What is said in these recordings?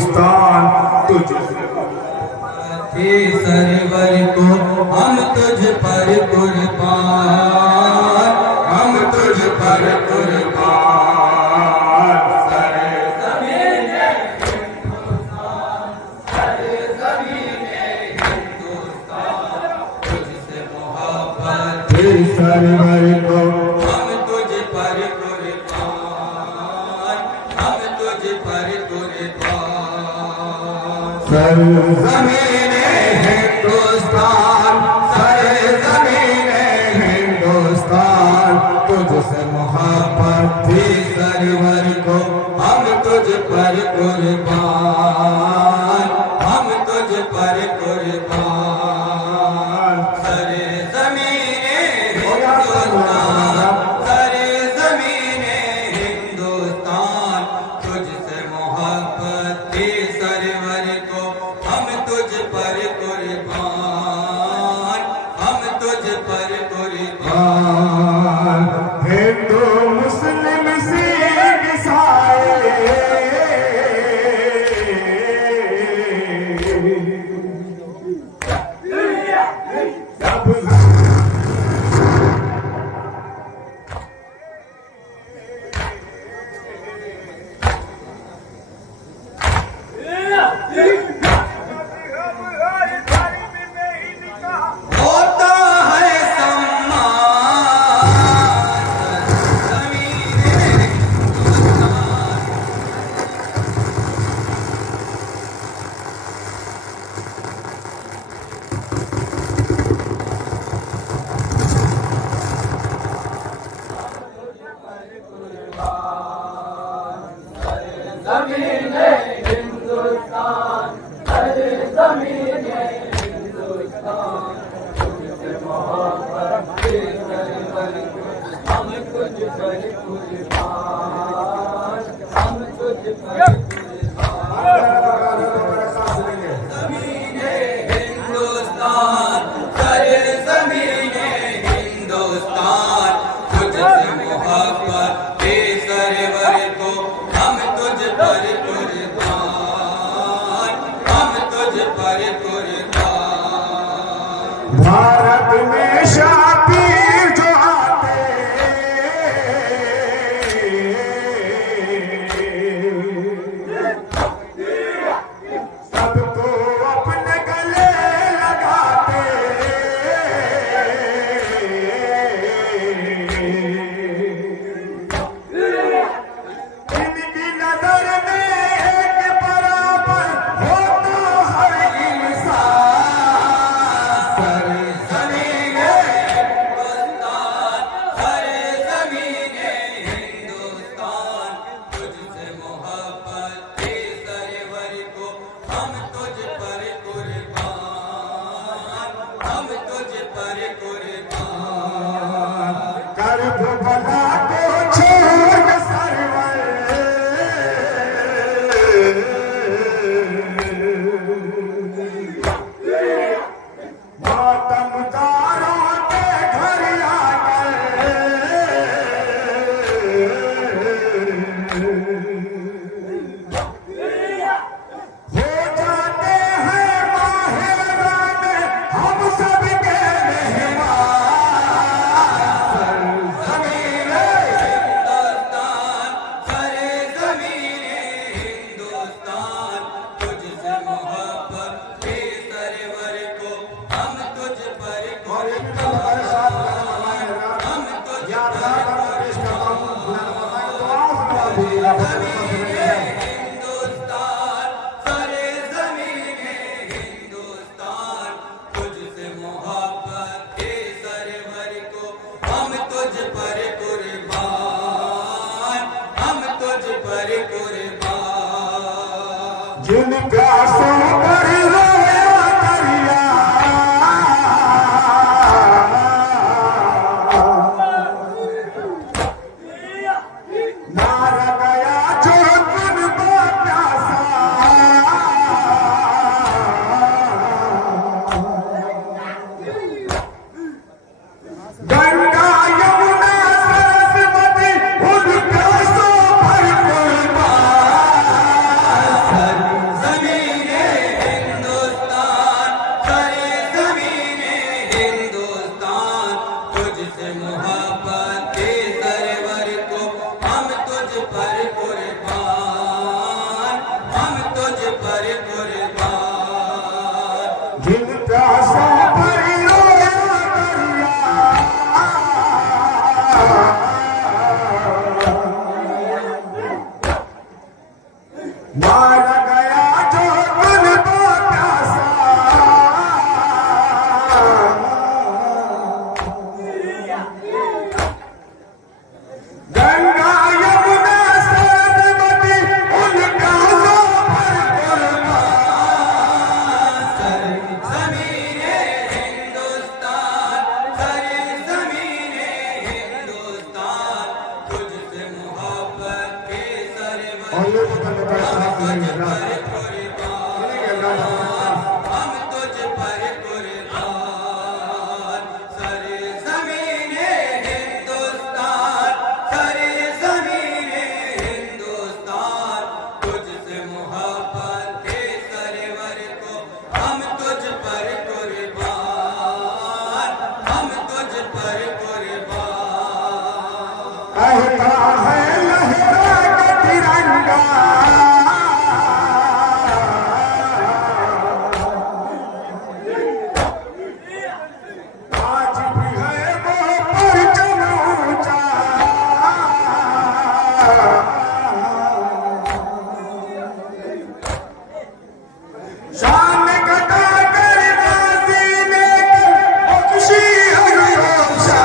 हिंदुस्तान तुझ सरवर को हम तुझ पर कुर्बान, हम तुझ पर कुर्बान। सरे ज़मीने हिंदुस्तान, सरे ज़मीने हिंदुस्तान, तुझसे मोहब्बत सरवर को हम तुझ पर कुर्बान, हम तुझ पर कुर्बान। सर ज़मीने हिंदुस्तान, सर ज़मीने हिंदुस्तान, तुझसे मोहब्बत थी सरवर को हम तुझ पर कुर्बान, हम तुझ पर कुर्बान। सरे ज़मीने हिंदुस्तान, सरे ज़मीने हिंदुस्तान, तुझसे मोहब्बत थी सरवर को हम तुझ पर कुर्बान, हम तुझ पर कुर्बान। हिंदू मुस्लिम सिख ईसाई सब होता है सम्मान ज़मीने हिंदुस्तान। ज़मीने हिंदुस्तान, अरे ज़मीने हिंदुस्तान, तुझसे मोहब्बत थी सरवर को हम तुझ पर कुर्बान, हम तुझ पर ज़मीने हिंदुस्तान, अरे ज़मीने हिंदुस्तान, तुझसे मोहब्बत थी सरवर को हम तुझ पर कुर्बान, हम तुझ पर कुर्बान। भारत में शातिर जो आते सबको अपने गले लगाते इनकी नजर में एक बराबर हो तो हर इंसान। सर ज़मीने हिंदुस्तान, अरे ज़मीने हिंदुस्तान, तुझसे मोहब्बत थी सरवर को हम तुझ पर कुर्बान, हम तुझ पर कुर्बान। कर दो भला को छोड़ सरवर मातमदारों के घर आकर हो जाते हैं माहिरान हम सबके मेहमान। ज़मीने हिंदुस्तान, अरे ज़मीने हिंदुस्तान, तुझसे मोहब्बत थी सरवर को हम तुझ पर कुर्बान, हम तुझ पर ज़मीने हिंदुस्तान, अरे ज़मीने हिंदुस्तान, तुझसे मोहब्बत थी सरवर को हम तुझ पर कुर्बान, हम तुझ पर कुर्बान। जिन प्यासों पर रोया दरिया मारा गया जो तुझको प्यासा गंगा यमुना सरस्वती उन प्यासों पर कुर्बान। प्यासों पर रोया दरिया, मार गया जो उनको प्यासा, गंगा यमुना सरस्वती उन प्यासों पर कुर्बान। ज़मीने हिंदुस्तान, सारी ज़मीने हिंदुस्तान, तुझसे मोहब्बत के सरवर और ये पता नहीं कैसा नहीं है हम तुझ पर कुर्बान। सारी ज़मीने हिंदुस्तान, सारी ज़मीने हिंदुस्तान, तुझसे मोहब्बत के सरवर को हम तुझ पर कुर्बान, हम तुझ पर कुर्बान। कहता है लहरा के तिरंगा, आज भी है वो परचम ऊंचा, शान घटा कर गाजी ने बख्शी हरोशा।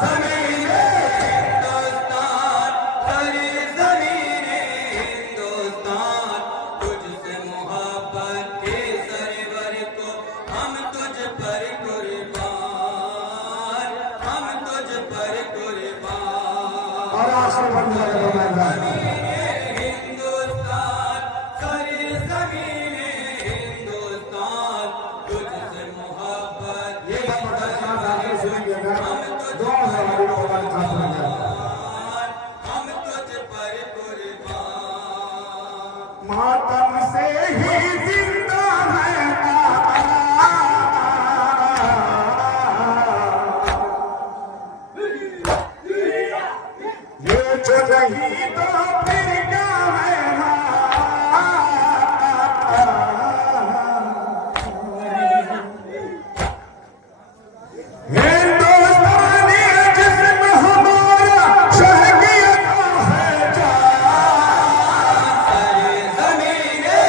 ज़मीने हिंदुस्तान, सारी ज़मीने हिंदुस्तान, तुझसे मोहब्बत के सरवर को हम तुझ पर कुर्बान, हम तुझ पर कुर्बान। और आंसू बन जाएगा हिंदुस्तान, सारी ज़मीने हिंदुस्तान, तुझसे मोहब्बत ये बात बताना आगे सुनेंगे ना, दुआ है हमारी भगवान का सुनेंगे। हम तुझ पर कुर्बान। मातम से ही जिंदा है बाबा, ये जो नहीं तो फिर क्या है हिंदुस्तानी जिस्म हमारा शहगियत है जान। सारी ज़मीने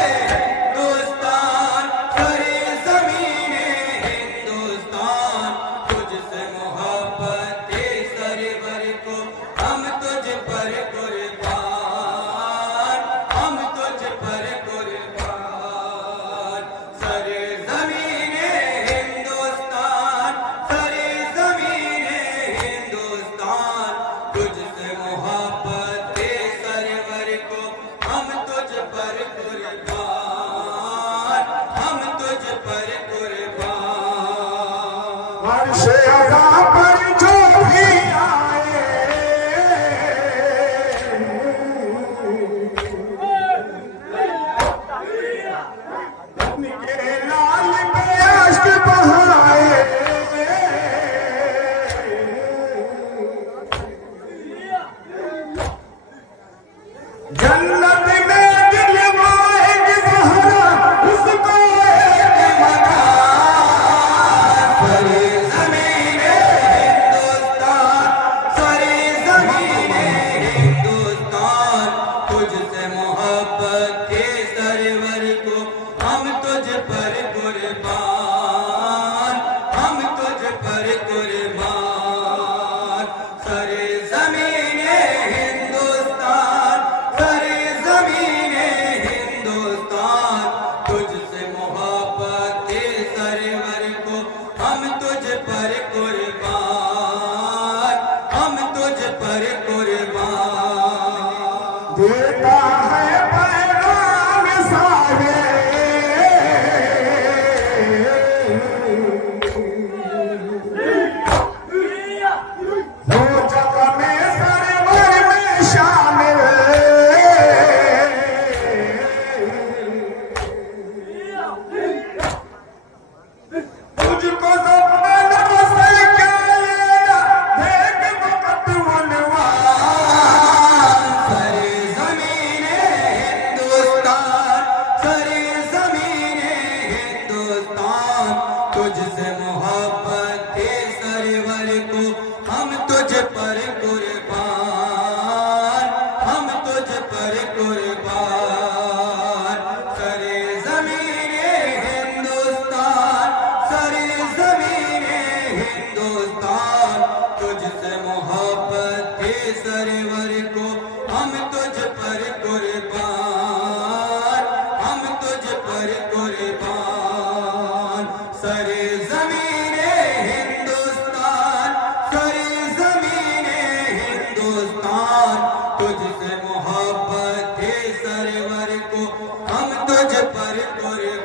सरवर को हम तुझ पर कुर्बान,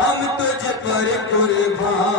हम तुझ पर कुर्बान।